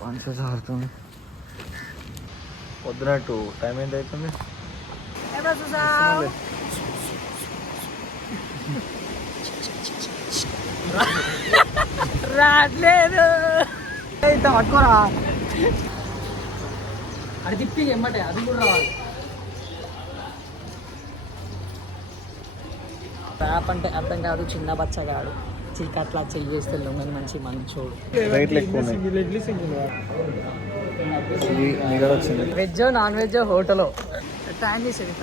పంచ సారుతుంది పొద్దున టైం ఎంత అవుతుంది రాట్లేదు పట్టుకోరా అది తిప్పి ఎమ్మటే అది కూడా రావాలి. ర్యాప్ అంటే అర్థం కాదు, చిన్న బచ్చగాడు చీకట్లా చెయ్యేస్తే లొంగని మంచి మంచోడు. Veg non veg hotel time తీసేది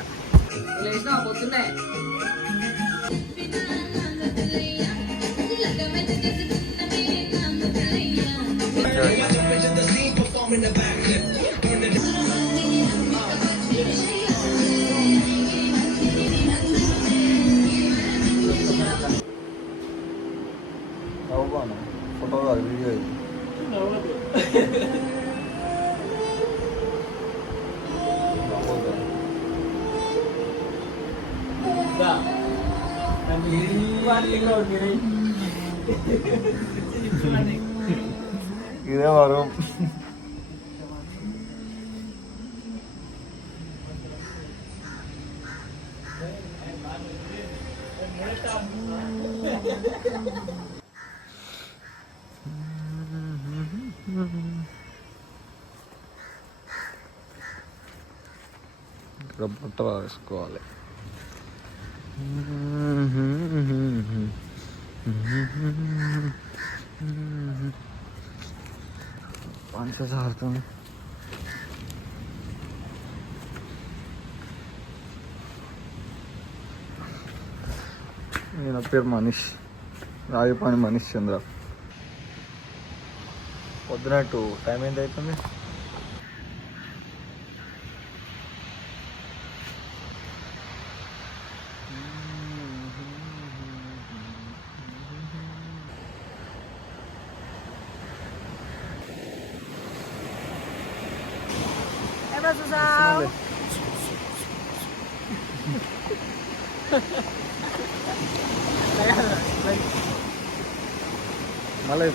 పొద్దున్నే ఫోటో కాదు వీడియో ఇది. ఇదే వరం. ఇక్కడ బట్ట వేసుకోవాలి. పంచ సారుతుంది నా పేరు మనీష్, రాజపాని మనీష్ చంద్ర. పొద్దున టైం ఎంత అవుతుంది మళ్ళీ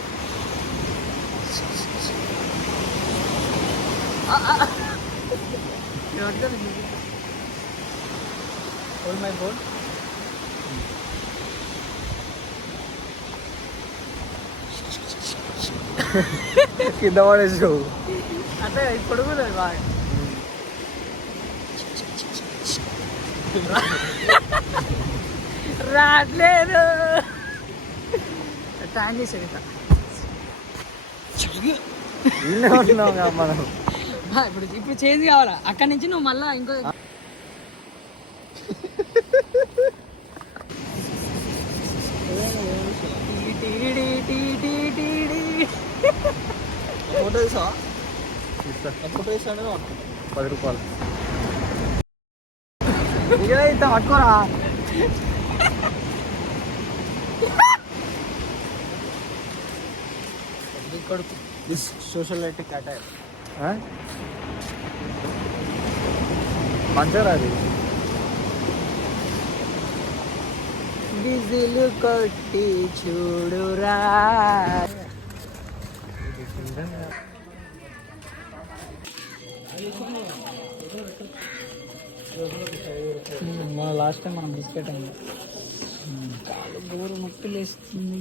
మై ఫోన్ కింద పడేసావు అంటే ఇప్పుడు కూడా బాగా రాట్లేదు టైం తీసేది మనం. ఇప్పుడు చేంజ్ కావాలా అక్కడి నుంచి నువ్వు మళ్ళా ఇంకో ఫోటో తీసావా? ఫోటో తీసాను 10 రూపాయలు. ఇదైతే పట్టుకోరా కొడుకు సోషల్ ఎటిక్ అటైర్ మంచిగా అది విజిల్ కొట్టి చూడురా. మన లాస్ట్ టైం మనం బిస్కెట్ అయింది. కాలు గోరు నొప్పి లేస్తుంది.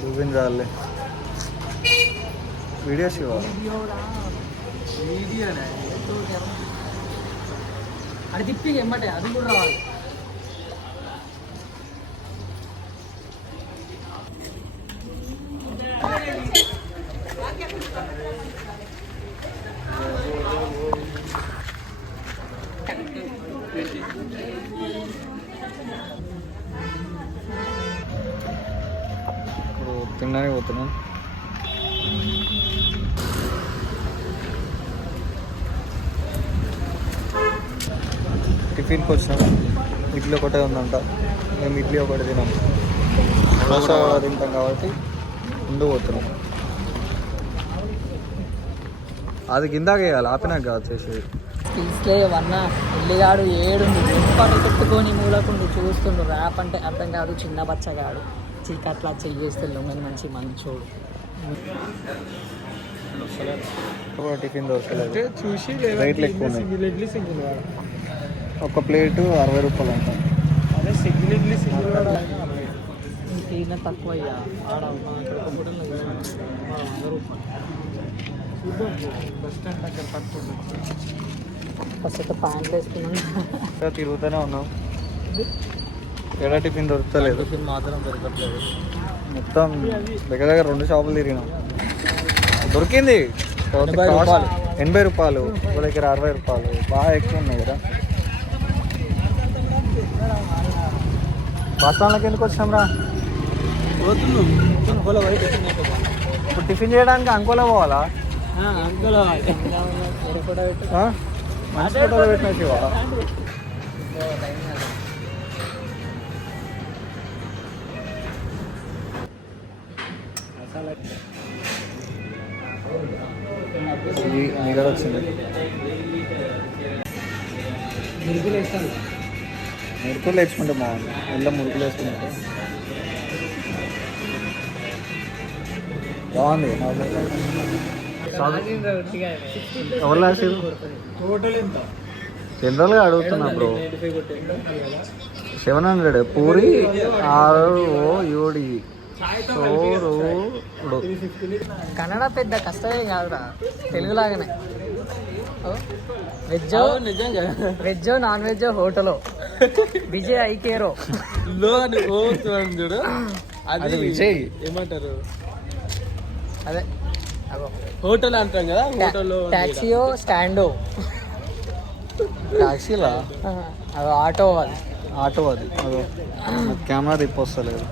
చూపించాలి వీడియో శివ అది తిప్పి ఎమ్మటే అది కూడా రావాలి. ఇప్పుడు తినడానికి పోతున్నాం. టిఫిన్కి వచ్చినాం. ఇడ్లీ ఒకటే ఉందంట, మేము ఇడ్లీ ఒకటి తినాం. దోశ తింటాం కాబట్టి ముందు పోతున్నాం. అది కిందాక వేయాలి, ఆపినాక కాదు చేసేది. తీసులేవన్న ఎల్లిగాడు ఏడుంది పాట పెట్టుకొని మూలకుండు చూస్తుండు. ర్యాప్ అంటే అర్థం కాదు, చిన్న బచ్చగాడు చీకట్లా చెయ్యేస్తే లొంగని మంచి మంచోడు. టిఫిన్ దోశలేదు, చూసి రేట్లు ఎక్కువ ఉన్నాయి. సింగిల్ ఇడ్లీ సింగిల్ వాడు, ఒక ప్లేటు 60 రూపాయలు అంట. అదే సింగిల్ ఇడ్లీ సింగిల్ వాడు ఇంకైనా తక్కువ అయ్యా. ఆడ ఇక్కడ ఒక ఫోటోలో 100 రూపాయలు. చూద్దాం బస్ స్టాండ్ దగ్గర తక్కువ. ఫస్ట్ అయితే ప్యాంట్లు వేసుకున్నాను. తిరుగుతూనే ఉన్నాం, ఎక్కడ టిఫిన్ దొరుకుతలేదు. టిఫిన్ మాత్రం దొరకట్లేదు. మొత్తం దగ్గర దగ్గర 2 షాపులు తిరిగినాం. దొరికింది 80 రూపాయలు, ఒక దగ్గర 60 రూపాయలు. బాగా ఎక్కువ ఉన్నాయి కదా. బస్ స్టాండ్లోకి ఎందుకు వచ్చాం రా? ఇప్పుడు టిఫిన్ చేయడానికి అంకోలా పోవాలా? మంచి ఫోటోలు పెట్టిన శివ. నీగడ వచ్చింది. మురుగులు వేస్తాను, మురుకులు వేసుకుంటే బాగుంది. ఎలా మురుకులు వేసుకుంటే బాగుంది. ఎవరు రాసారు? టోటల్ ఎంత జనరల్గా అడుగుతున్నా బ్రో. 700 పూరి 6 7 కన్నడ పెద్ద కష్టమే కాదురా, తెలుగులాగానే. Veg non veg hotel Vijay ఐకేరో చూడు, అది విజయ్ ఏమంటారు, అదే హోటల్ అంటాం కదా. హోటల్లో టాక్సీయో స్టాండో, టాక్సీలా అది ఆటో, అది ఆటో. అది అదో కెమెరా తిప్పొస్తలేదు.